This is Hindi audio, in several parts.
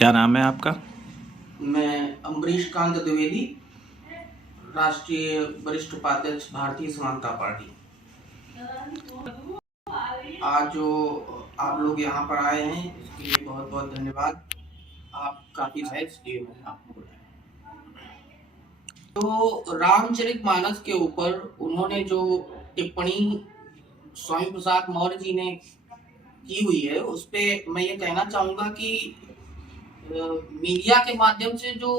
क्या नाम है आपका? मैं अम्बरीश कांत द्विवेदी, राष्ट्रीय वरिष्ठ उपाध्यक्ष, भारतीय समानता पार्टी। आज जो आप लोग यहाँ पर आए हैं इसके लिए बहुत बहुत धन्यवाद। आप काफी सहज दिए हैं आपको। तो रामचरितमानस के ऊपर उन्होंने जो टिप्पणी स्वामी प्रसाद मौर्य जी ने की हुई है, उस पे मैं ये कहना चाहूंगा कि मीडिया के माध्यम से जो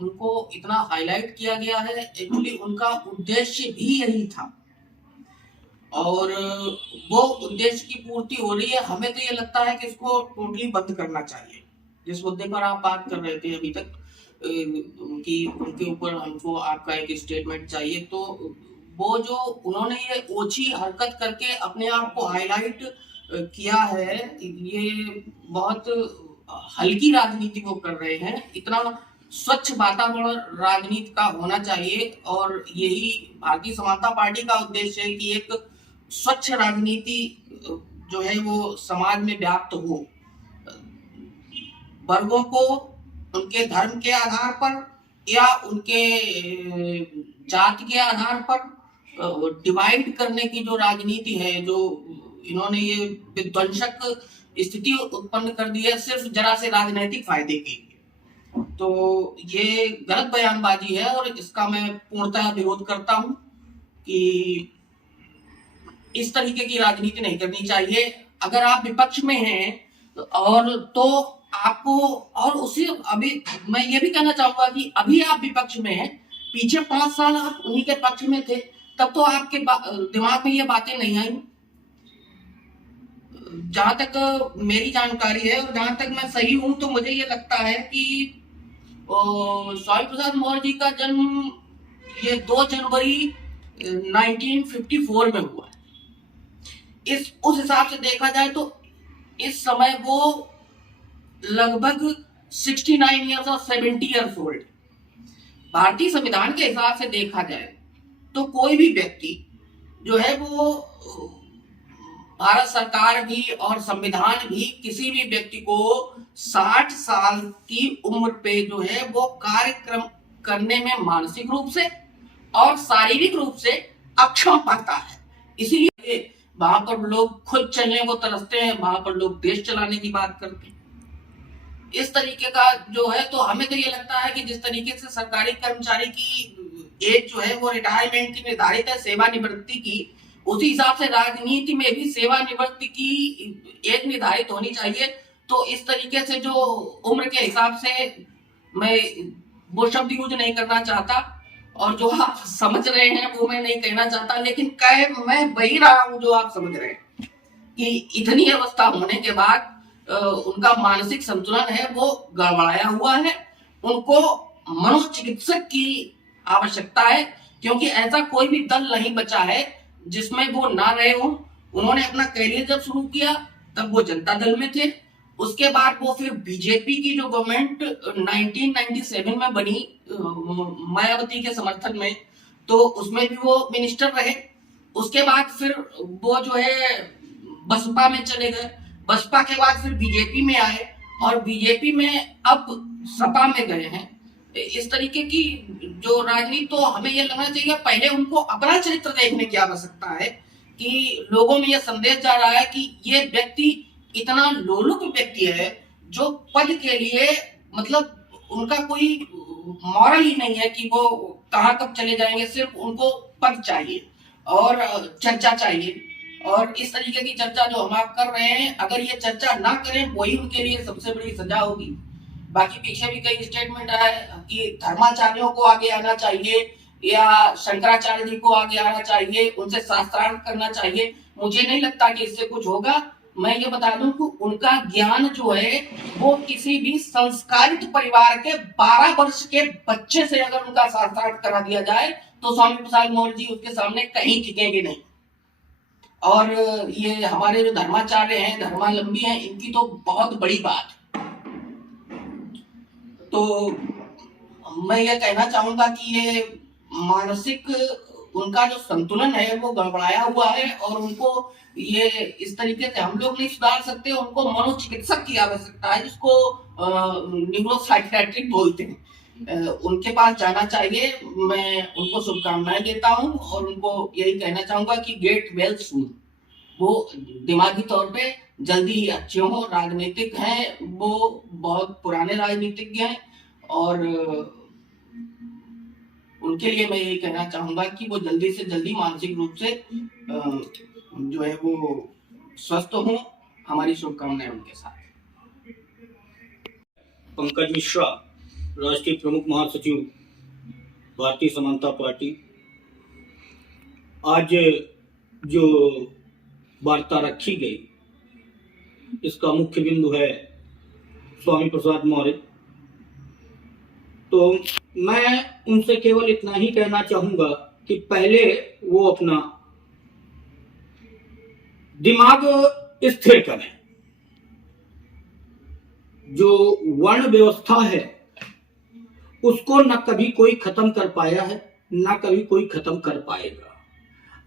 उनको इतना हाईलाइट किया गया है, एक्चुअली उनका उद्देश्य भी यही था और वो उद्देश्य की पूर्ति हो रही है। हमें तो ये लगता है कि इसको टोटली बंद करना चाहिए। जिस मुद्दे पर आप बात कर रहे थे अभी तक कि उनके ऊपर हमको आपका एक स्टेटमेंट चाहिए, तो वो जो उन्होंने ये ओछी हरकत करके अपने आप को हाईलाइट किया है, ये बहुत हल्की राजनीति वो कर रहे हैं। इतना स्वच्छ वातावरण राजनीति का होना चाहिए और यही भारतीय समानता पार्टी का उद्देश्य है कि एक स्वच्छ राजनीति जो है वो समाज में व्याप्त हो। वर्गों को उनके धर्म के आधार पर या उनके जाति के आधार पर डिवाइड करने की जो राजनीति है, जो इन्होंने ये विध्वंसक स्थिति उत्पन्न कर दी है सिर्फ जरा से राजनीतिक फायदे के लिए, तो ये गलत बयानबाजी है और इसका मैं पूर्णतः विरोध करता हूं कि इस तरीके की राजनीति नहीं करनी चाहिए। अगर आप विपक्ष में हैं और तो आपको, और उसी अभी मैं ये भी कहना चाहूंगा कि अभी आप विपक्ष में हैं, पीछे 5 साल आप उन्हीं के पक्ष में थे, तब तो आपके दिमाग में ये बातें नहीं आई। जहां तक मेरी जानकारी है और जहां तक मैं सही हूं, तो मुझे ये लगता है कि स्वामी प्रसाद मौर्य जी का जन्म ये 2 जनवरी 1954 में हुआ है। उस हिसाब से देखा जाए तो इस समय वो लगभग 69 ईयर्स और 70 ईयर्स ओल्ड। भारतीय संविधान के हिसाब से देखा जाए तो कोई भी व्यक्ति जो है वो, भारत सरकार भी और संविधान भी किसी भी व्यक्ति को 60 साल की उम्र पे जो है वो कार्यक्रम करने में मानसिक रूप से और शारीरिक रूप से अक्षम पाता है। इसीलिए वहां पर लोग खुद चलने को तरसते हैं, वहां पर लोग देश चलाने की बात करते हैं। इस तरीके का जो है, तो हमें तो ये लगता है कि जिस तरीके से सरकारी कर्मचारी की एज जो है वो रिटायरमेंट की निर्धारित है, सेवानिवृत्ति की, उसी हिसाब से राजनीति में भी सेवानिवृत्ति की एज निर्धारित होनी चाहिए। तो इस तरीके से जो उम्र के हिसाब से, मैं वो शब्द यूज नहीं करना चाहता और जो आप समझ रहे हैं वो मैं नहीं कहना चाहता, लेकिन कह मैं वही रहा हूं जो आप समझ रहे हैं कि इतनी अवस्था होने के बाद उनका मानसिक संतुलन है वो गड़बड़ाया हुआ है। उनको मनोचिकित्सक की आवश्यकता है, क्योंकि ऐसा कोई भी दल नहीं बचा है जिसमें वो ना रहे हो। उन्होंने अपना करियर जब शुरू किया तब वो जनता दल में थे, उसके बाद वो फिर बीजेपी की जो गवर्नमेंट 1997 में बनी मायावती के समर्थन में, तो उसमें भी वो मिनिस्टर रहे। उसके बाद फिर वो जो है बसपा में चले गए, बसपा के बाद फिर बीजेपी में आए और बीजेपी में अब सपा में गए हैं। इस तरीके की जो राजनीति, तो हमें यह लगना चाहिए पहले उनको अपना चरित्र देखने की आवश्यकता है कि लोगों में यह संदेश जा रहा है कि ये व्यक्ति इतना लोलुप व्यक्ति है जो पद के लिए, मतलब उनका कोई मॉरल ही नहीं है कि वो कहाँ कब चले जाएंगे, सिर्फ उनको पद चाहिए और चर्चा चाहिए। और इस तरीके की चर्चा जो हम आप कर रहे हैं, अगर ये चर्चा ना करें वही उनके लिए सबसे बड़ी सजा होगी। बाकी पीछे भी कई स्टेटमेंट आए कि धर्माचार्यों को आगे आना चाहिए या शंकराचार्य जी को आगे आना चाहिए, उनसे शास्त्रार्थ करना चाहिए। मुझे नहीं लगता कि इससे कुछ होगा। मैं ये बता दूं कि उनका ज्ञान जो है वो किसी भी संस्कारित परिवार के 12 वर्ष के बच्चे से अगर उनका शास्त्रार्थ करा दिया जाए तो स्वामी प्रसाद मौर्य जी उसके सामने कहीं टिकेंगे नहीं। और ये हमारे जो धर्माचार्य हैं, धर्मावलंबी हैं, इनकी तो बहुत बड़ी बात। तो मैं ये कहना चाहूंगा कि ये मानसिक उनका जो संतुलन है वो गड़बड़ाया हुआ है, और उनको ये इस तरीके से हम लोग नहीं सुधार सकते। उनको मनोचिकित्सक की आवश्यकता है, जिसको न्यूरोसाइकियाट्रिक बोलते हैं। उनके पास जाना चाहिए। मैं उनको शुभकामनाएं देता हूं, और उनको यही कहना चाहूंगा कि गेट वेल सून। वो दिमागी तौर पे जल्दी ही अच्छे हों। राजनीतिक हैं, वो बहुत पुराने राजनीतिज्ञ हैं, और उनके लिए मैं यही कहना चाहूंगा कि वो जल्दी से जल्दी मानसिक रूप से जो है वो स्वस्थ हों। हमारी शुभकामनाएं उनके साथ। पंकज मिश्रा, राष्ट्रीय प्रमुख महासचिव, भारतीय समानता पार्टी। आज जो वार्ता रखी गई, इसका मुख्य बिंदु है स्वामी प्रसाद मौर्य। तो मैं उनसे केवल इतना ही कहना चाहूंगा कि पहले वो अपना दिमाग स्थिर करें। जो वर्ण व्यवस्था है उसको न कभी कोई खत्म कर पाया है, न कभी कोई खत्म कर पाएगा।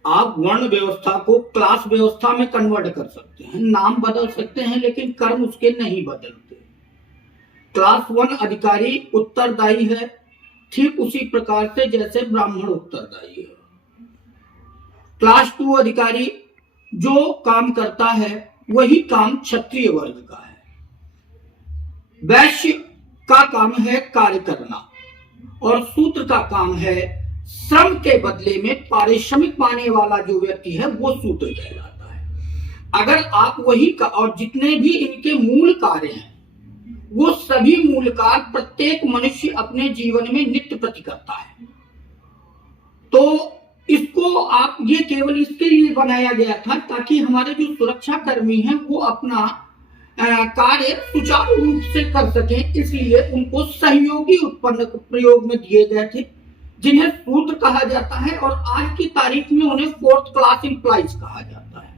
आप वर्ण व्यवस्था को क्लास व्यवस्था में कन्वर्ट कर सकते हैं, नाम बदल सकते हैं, लेकिन कर्म उसके नहीं बदलते। क्लास 1 अधिकारी उत्तरदायी है, ठीक उसी प्रकार से जैसे ब्राह्मण उत्तरदायी है। क्लास 2 अधिकारी जो काम करता है वही काम क्षत्रिय वर्ग का है। वैश्य का काम है कार्य करना, और शूद्र का काम है श्रम के बदले में पारिश्रमिक पाने वाला जो व्यक्ति है वो शूद्र कहलाता है। अगर आप वही का, और जितने भी इनके मूल कार्य हैं वो सभी मूल कार्य प्रत्येक मनुष्य अपने जीवन में नित्य प्रति करता है। तो इसको आप, ये केवल इसके लिए बनाया गया था ताकि हमारे जो सुरक्षा कर्मी हैं वो अपना कार्य सुचारू रूप से कर सकें। इसलिए उनको सहयोगी उत्पन्न प्रयोग में दिए गए थे, जिन्हें शूद्र कहा जाता है, और आज की तारीख में उन्हें 4th क्लास एम्प्लॉइज कहा जाता है।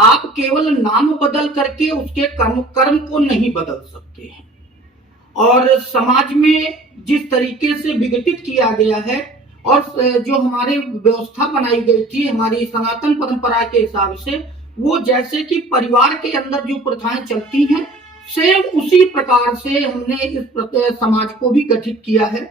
आप केवल नाम बदल करके उसके कर्म को नहीं बदल सकते हैं। और समाज में जिस तरीके से विघटित किया गया है, और जो हमारी व्यवस्था बनाई गई थी हमारी सनातन परंपरा के हिसाब से, वो जैसे कि परिवार के अंदर जो प्रथाएं चलती हैं, सेम उसी प्रकार से हमने इस समाज को भी गठित किया है।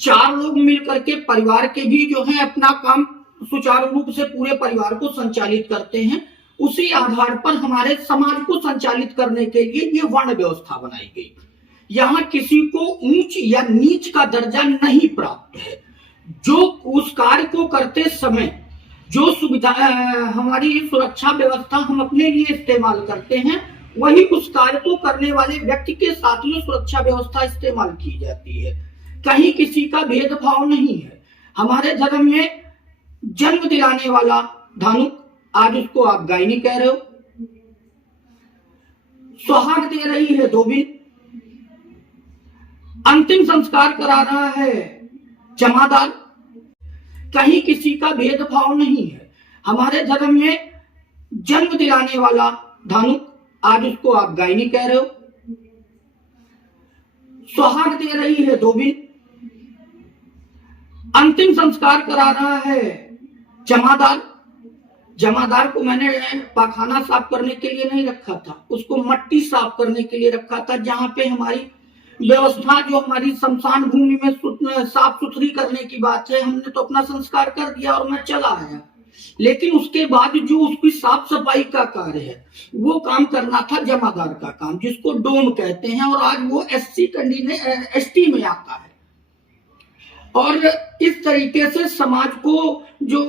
4 लोग मिलकर के परिवार के भी जो है अपना काम सुचारू रूप से पूरे परिवार को संचालित करते हैं। उसी आधार पर हमारे समाज को संचालित करने के लिए ये वर्ण व्यवस्था बनाई गई। यहाँ किसी को ऊंच या नीच का दर्जा नहीं प्राप्त है। जो उस कार्य को करते समय जो सुविधा हमारी सुरक्षा व्यवस्था हम अपने लिए इस्तेमाल करते हैं, वही उस कार्य को करने वाले व्यक्ति के साथ में सुरक्षा व्यवस्था इस्तेमाल की जाती है। कहीं किसी का भेदभाव नहीं है। हमारे धर्म में जन्म दिलाने वाला धानुक, आज उसको आप गायनी कह रहे हो, सुहाग दे रही है धोबी, अंतिम संस्कार करा रहा है जमादार। कहीं किसी का भेदभाव नहीं है। हमारे धर्म में जन्म दिलाने वाला धानुक, आज उसको आप गायनी कह रहे हो, सुहाग दे रही है धोबी, अंतिम संस्कार करा रहा है जमादार। जमादार को मैंने पाखाना साफ करने के लिए नहीं रखा था, उसको मट्टी साफ करने के लिए रखा था। जहां पे हमारी व्यवस्था, जो हमारी शमशान भूमि में साफ सुथरी करने की बात है, हमने तो अपना संस्कार कर दिया और मैं चला आया। लेकिन उसके बाद जो उसकी साफ सफाई का कार्य है, वो काम करना था जमादार का काम, जिसको डोम कहते हैं, और आज वो एसटी में आता है। और इस तरीके से समाज को जो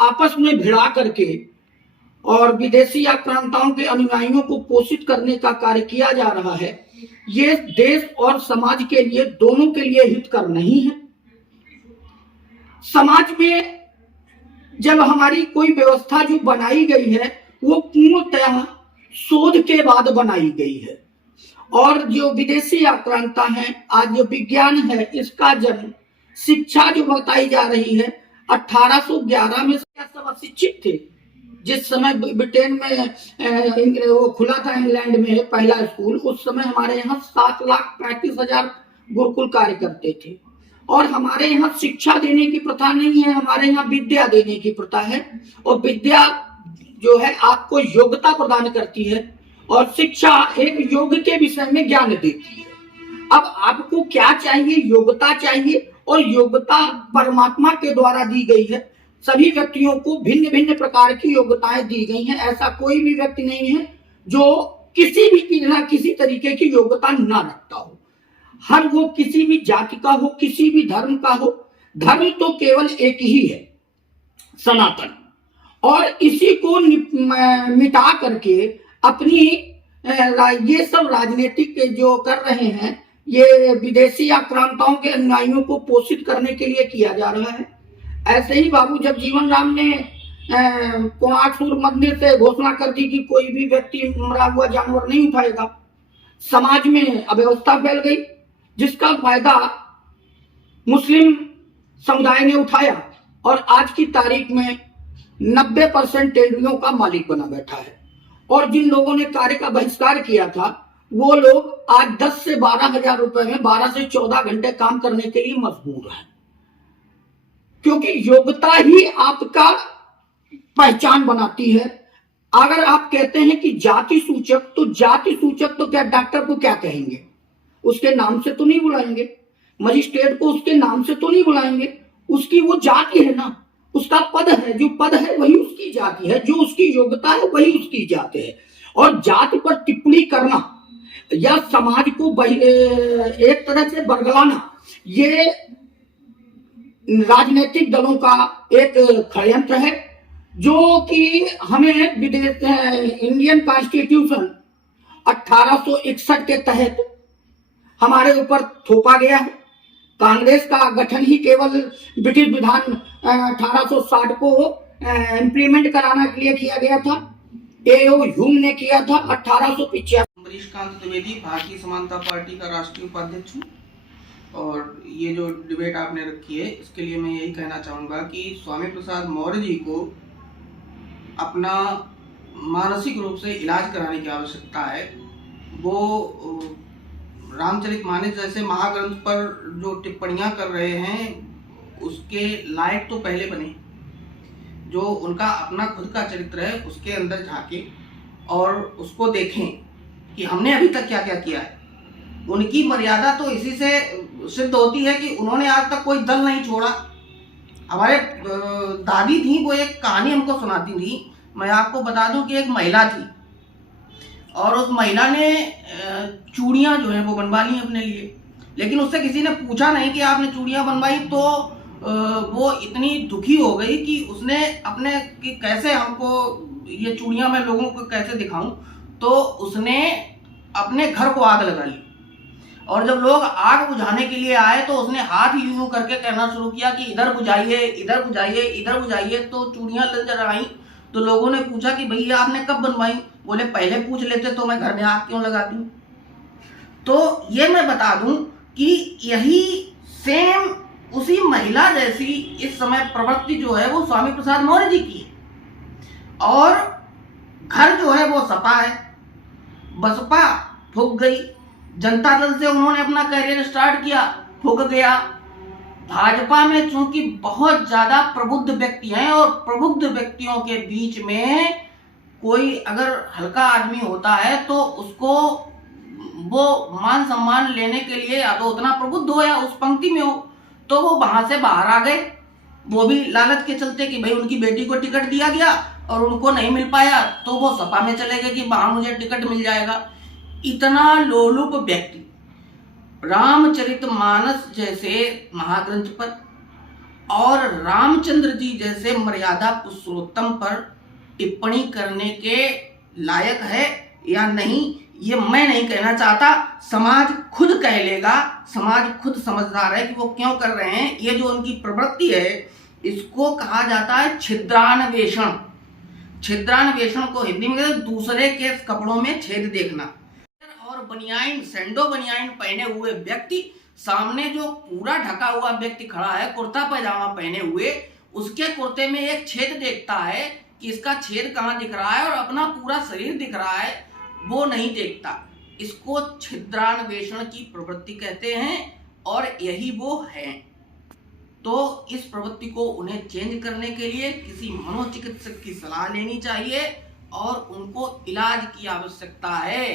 आपस में भिड़ा करके और विदेशी आक्रांताओं के अनुयायियों को पोषित करने का कार्य किया जा रहा है, ये देश और समाज के लिए, दोनों के लिए हितकर नहीं है। समाज में जब हमारी कोई व्यवस्था जो बनाई गई है वो पूर्णतः शोध के बाद बनाई गई है, और जो विदेशी आक्रांता है, आज जो विज्ञान है, इसका जन्म, शिक्षा जो बताई जा रही है 1811 में सब अशिक्षित थे। जिस समय ब्रिटेन में वो खुला था इंग्लैंड में पहला स्कूल, उस समय हमारे यहाँ 7,35,000 गुरुकुल कार्य करते थे, और हमारे यहाँ शिक्षा देने की प्रथा नहीं है, हमारे यहाँ विद्या देने की प्रथा है। और विद्या जो है आपको योग्यता प्रदान करती है और शिक्षा एक योग के विषय में ज्ञान देती है। अब आपको क्या चाहिए? योग्यता चाहिए, और योग्यता परमात्मा के द्वारा दी गई है। सभी व्यक्तियों को भिन्न भिन्न प्रकार की योग्यताएं दी गई हैं। ऐसा कोई भी व्यक्ति नहीं है जो किसी तरीके की योग्यता ना रखता हो। हर वो किसी भी जाति का हो, किसी भी धर्म का हो, धर्म तो केवल एक ही है, सनातन। और इसी को मिटा करके अपनी ये सब राजनीतिक जो कर रहे हैं, ये विदेशी आक्रांताओं के अनुयायियों को पोषित करने के लिए किया जा रहा है। ऐसे ही बाबू जगजीवन राम ने कोणार्क मंदिर से घोषणा कर दी कि कोई भी व्यक्ति मरा हुआ जानवर नहीं उठाएगा। समाज में अव्यवस्था फैल गई, जिसका फायदा मुस्लिम समुदाय ने उठाया और आज की तारीख में 90% टेंडरियों का मालिक बना बैठा है। और जिन लोगों ने कार्य का बहिष्कार किया था, वो लोग आज 10 से 12 हजार रुपए में 12 से 14 घंटे काम करने के लिए मजबूर हैं, क्योंकि योग्यता ही आपका पहचान बनाती है। अगर आप कहते हैं कि जाति सूचक, तो जाति सूचक तो क्या डॉक्टर को क्या कहेंगे? उसके नाम से तो नहीं बुलाएंगे। मजिस्ट्रेट को उसके नाम से तो नहीं बुलाएंगे। उसकी वो जाति है ना, उसका पद है, जो पद है वही उसकी जाति है, जो उसकी योग्यता है वही उसकी जाति है। और जाति पर टिप्पणी करना या समाज को एक तरह से बरगलाना, ये राजनीतिक दलों का एक षड्यंत्र है, जो कि हमें विदेश इंडियन कॉन्स्टिट्यूशन 1861 के तहत हमारे ऊपर थोपा गया है। कांग्रेस का गठन ही केवल ब्रिटिश विधान 1860 को इम्प्लीमेंट कराने के लिए किया गया था। एओ ह्यूम ने किया था 1885। अमरीश कांत द्विवेदी, भारतीय समानता पार्टी का राष्ट्रीय उपाध्यक्ष हूँ। और ये जो डिबेट आपने रखी है, इसके लिए मैं यही कहना चाहूँगा कि स्वामी प्रसाद मौर्य जी को अपना मानसिक रूप से इलाज कराने की आवश्यकता है। वो रामचरितमानस जैसे महाग्रंथ पर जो टिप्पणियां कर रहे हैं, उसके लायक तो पहले बने। जो उनका अपना खुद का चरित्र है, उसके अंदर झांके और उसको देखें कि हमने अभी तक क्या क्या किया है। उनकी मर्यादा तो इसी से सिद्ध होती है कि उन्होंने आज तक कोई दल नहीं छोड़ा। हमारे दादी थी, वो एक कहानी हमको सुनाती थी। मैं आपको बता दूं कि एक महिला थी और उस महिला ने चूड़ियाँ जो है वो बनवा ली अपने लिए, लेकिन उससे किसी ने पूछा नहीं कि आपने चूड़ियाँ बनवाई। तो वो इतनी दुखी हो गई कि उसने अपने कि कैसे हमको ये चूड़ियाँ मैं लोगों को कैसे दिखाऊं, तो उसने अपने घर को आग लगा ली। और जब लोग आग बुझाने के लिए आए तो उसने हाथ यूं करके कहना शुरू किया कि इधर बुझाइए, इधर बुझाइए, इधर बुझाइए। तो चूड़ियाँ नजर आई। तो लोगों ने पूछा कि भैया आपने कब बनवाई? बोले पहले पूछ लेते तो मैं घर में आग क्यों लगाती। तो ये मैं बता दूं कि यही सेम उसी महिला जैसी इस समय प्रवृत्ति जो है वो स्वामी प्रसाद मौर्य जी की है। और घर जो है वो सपा है, बसपा फूक गई। जनता दल से उन्होंने अपना करियर स्टार्ट किया, फूक गया। भाजपा में चूंकि बहुत ज्यादा प्रबुद्ध व्यक्ति हैं और प्रबुद्ध व्यक्तियों के बीच में कोई अगर हल्का आदमी होता है तो उसको वो मान सम्मान लेने के लिए या तो उतना प्रबुद्ध हो या उस पंक्ति में हो, तो वो वहां से बाहर आ गए। वो भी लालच के चलते कि भाई उनकी बेटी को टिकट दिया गया और उनको नहीं मिल पाया, तो वो सपा में चले गए कि वहां मुझे टिकट मिल जाएगा। इतना लोलुप व्यक्ति रामचरितमानस जैसे महाग्रंथ पर और रामचंद्र जी जैसे मर्यादा पुरुषोत्तम पर टिप्पणी करने के लायक है या नहीं, ये मैं नहीं कहना चाहता। समाज खुद कह लेगा। समाज खुद समझदार है कि वो क्यों कर रहे हैं। ये जो उनकी प्रवृत्ति है, इसको कहा जाता है छिद्रान्वेषण। छिद्रान्वेषण को हिंदी में कहते हैं दूसरे के कपड़ों में छेद देखना। और बनियाइन, सैंडो बनियाइन पहने हुए व्यक्ति, सामने जो पूरा ढका हुआ व्यक्ति खड़ा है कुर्ता पैजामा पहने हुए, उसके कुर्ते में एक छेद देखता है कि इसका छेद कहाँ दिख रहा है और अपना पूरा शरीर दिख रहा है, वो नहीं देखता। इसको छिद्रान्वेषण की प्रवृत्ति कहते हैं और यही वो है। तो इस प्रवृत्ति को उन्हें चेंज करने के लिए किसी मनोचिकित्सक की सलाह लेनी चाहिए और उनको इलाज की आवश्यकता है।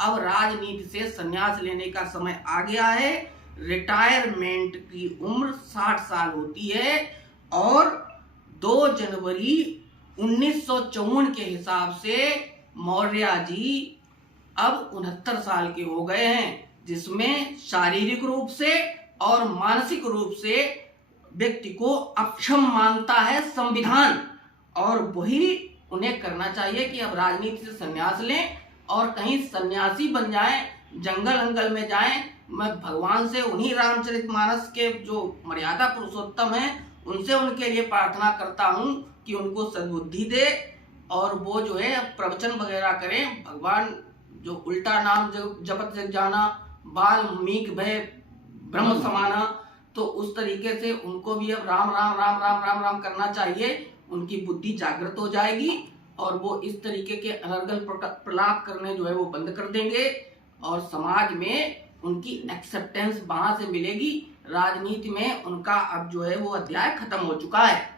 अब राजनीति से संन्यास लेने का समय आ गया है। रिटायरमेंट की उम्र 60 साल होती है और 2 जनवरी 1954 के हिसाब से मौर्य जी अब 69 साल के हो गए हैं, जिसमें शारीरिक रूप से और मानसिक रूप से व्यक्ति को अक्षम मानता है संविधान, और वही उन्हें करना चाहिए कि अब राजनीति से संन्यास लें और कहीं सन्यासी बन जाएं, जंगल अंगल में जाएं। मैं भगवान से उन्हीं रामचरितमानस के जो मर्यादा पुरुषोत्तम हैं उनसे उनके लिए प्रार्थना करता हूं कि उनको सद्बुद्धि दे और वो जो है प्रवचन वगैरह करें। भगवान जो उल्टा नाम जपत जग जाना, वाल्मीकि भय ब्रह्म समाना, तो उस तरीके से उनको भी अब राम राम राम राम राम राम करना चाहिए। उनकी बुद्धि जागृत हो जाएगी और वो इस तरीके के अनर्गल प्रलाप करने जो है वो बंद कर देंगे और समाज में उनकी एक्सेप्टेंस वहां से मिलेगी। राजनीति में उनका अब जो है वो अध्याय खत्म हो चुका है।